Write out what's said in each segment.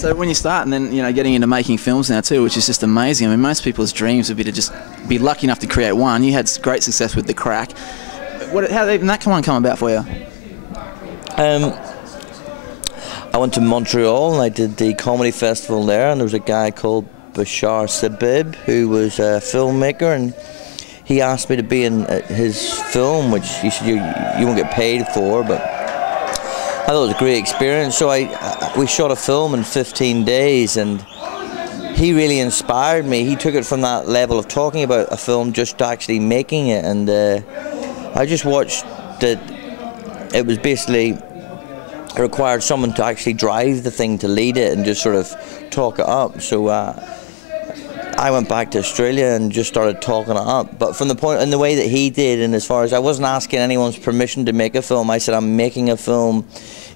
So when you start and then, you know, getting into making films now too, which is just amazing. I mean, most people's dreams would be to just be lucky enough to create one. You had great success with The Crack. How did that one come about for you? I went to Montreal and I did the comedy festival there, and there was a guy called Bashar Sabib who was a filmmaker, and he asked me to be in his film, which he said you won't get paid for, but I thought it was a great experience. So we shot a film in 15 days, and he really inspired me. He took it from that level of talking about a film just to actually making it, and I just watched that. It was basically, it required someone to actually drive the thing, to lead it and just sort of talk it up. So I went back to Australia and just started talking it up, but from the point in the way that he did, and as far as I wasn't asking anyone's permission to make a film. I said, I'm making a film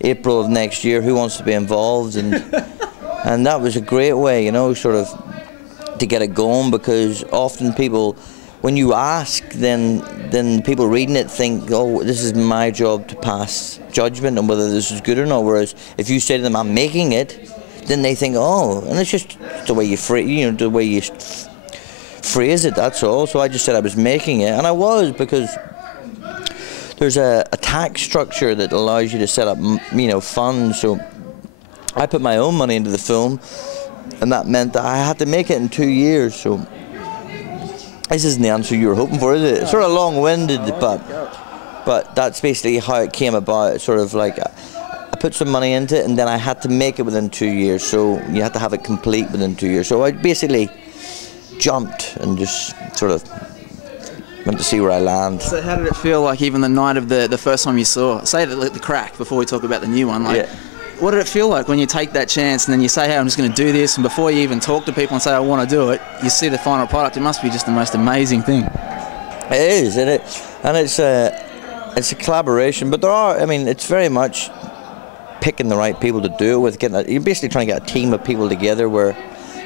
April of next year, who wants to be involved? And and that was a great way, you know, sort of to get it going, because often people, when you ask, then people reading it think, oh, this is my job to pass judgment on whether this is good or not. Whereas if you say to them, I'm making it, then they think, oh, and it's just the way you phrase it. That's all. So I just said I was making it, and I was, because there's a tax structure that allows you to set up, you know, funds. So I put my own money into the film, and that meant that I had to make it in 2 years. So this isn't the answer you were hoping for, is it? It's sort of long-winded, but that's basically how it came about. It's sort of like I put some money into it, and then I had to make it within 2 years. So you had to have it complete within 2 years. So I basically jumped and just sort of went to see where I land. So how did it feel like, even the night of the first time you saw, say the Crack, before we talk about the new one, like, yeah. What did it feel like when you take that chance and then you say, hey, I'm just going to do this, and before you even talk to people and say, I want to do it, you see the final product? It must be just the most amazing thing. It is, and it's a collaboration, but there are, I mean, it's very much picking the right people to do it with. You're basically trying to get a team of people together where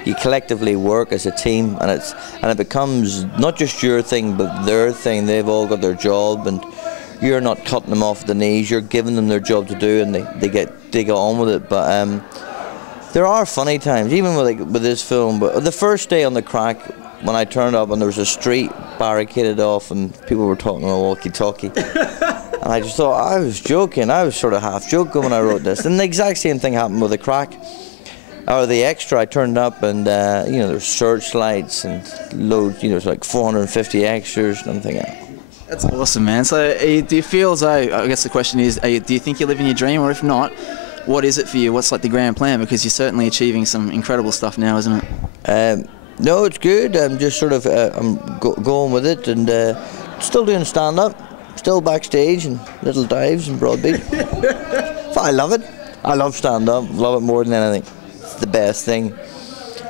you collectively work as a team, and it becomes not just your thing but their thing. They've all got their job, and you're not cutting them off at the knees. You're giving them their job to do, and they get on with it. But there are funny times, even with this film. But the first day on The Crack, when I turned up and there was a street barricaded off and people were talking on a walkie-talkie, and I just thought I was joking. I was sort of half joking when I wrote this. And the exact same thing happened with The Crack. Or the extra, I turned up, and you know, there's searchlights and loads. You know, there's like 450 extras, and I'm thinking, that's awesome, man. So do you feel as though, I guess the question is, do you think you're living your dream, or if not, what is it for you? What's like the grand plan? Because you're certainly achieving some incredible stuff now, isn't it? No, it's good. I'm just sort of going with it, and still doing stand-up, still backstage and little dives in Broadbeach. I love it. I love stand-up. Love it more than anything. It's the best thing.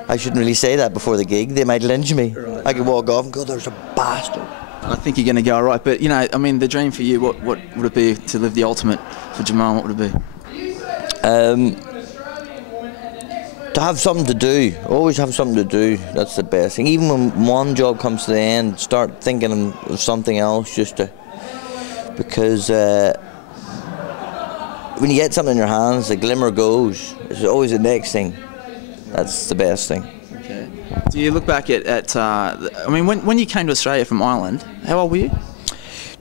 I shouldn't really say that before the gig. They might lynch me. Right. I could walk off and go, there's a bastard. I think you're going to go all right, but you know, I mean, the dream for you, what would it be to live the ultimate for Jimeoin? What would it be? To have something to do. Always have something to do. That's the best thing. Even when one job comes to the end, start thinking of something else, because when you get something in your hands, the glimmer goes. It's always the next thing. That's the best thing. Okay. Do you look back at I mean, when you came to Australia from Ireland, how old were you?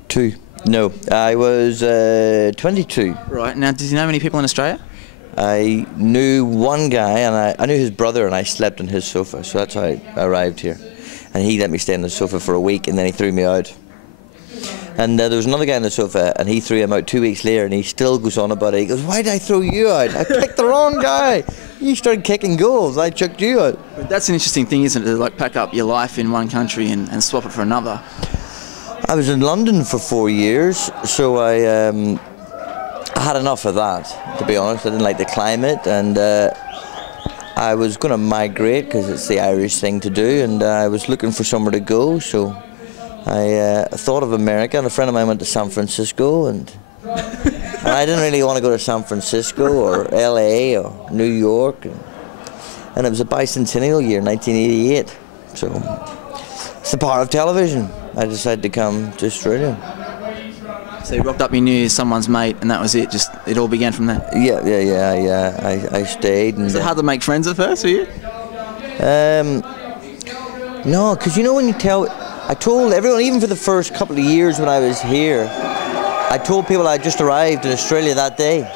2. No, I was 22. Right. Now, did you know many people in Australia? I knew one guy, and I knew his brother, and I slept on his sofa, so that's how I arrived here. And he let me stay on the sofa for a week, and then he threw me out. And there was another guy on the sofa, and he threw him out 2 weeks later, and he still goes on about it. He goes, why did I throw you out? I picked the wrong guy. You started kicking goals. I chucked you out. But that's an interesting thing, isn't it? To like pack up your life in one country and swap it for another. I was in London for 4 years, so I had enough of that, to be honest. I didn't like the climate, and I was going to migrate because it's the Irish thing to do, and I was looking for somewhere to go, so I thought of America, and a friend of mine went to San Francisco, and I didn't really want to go to San Francisco or LA or New York, and it was a bicentennial year, 1988, so it's the power of television. I decided to come to Australia. So you rocked up, you knew someone's mate, and that was it. Just it all began from there. Yeah. I stayed. And Was it hard to make friends at first for you? No, because you know when you tell, I told everyone, even for the first couple of years when I was here, I told people I just arrived in Australia that day.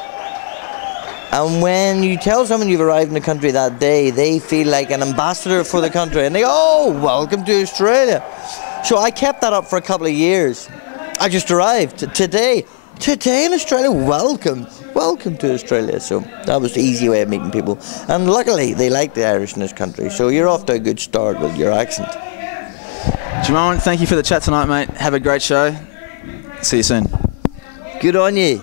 And when you tell someone you've arrived in the country that day, they feel like an ambassador for the country, and they go, "Oh, welcome to Australia." So I kept that up for a couple of years. I just arrived today in Australia. Welcome to Australia. So that was the easy way of meeting people, and luckily they like the Irish in this country. So you're off to a good start with your accent. Jimeoin, thank you for the chat tonight, mate. Have a great show. See you soon. Good on you.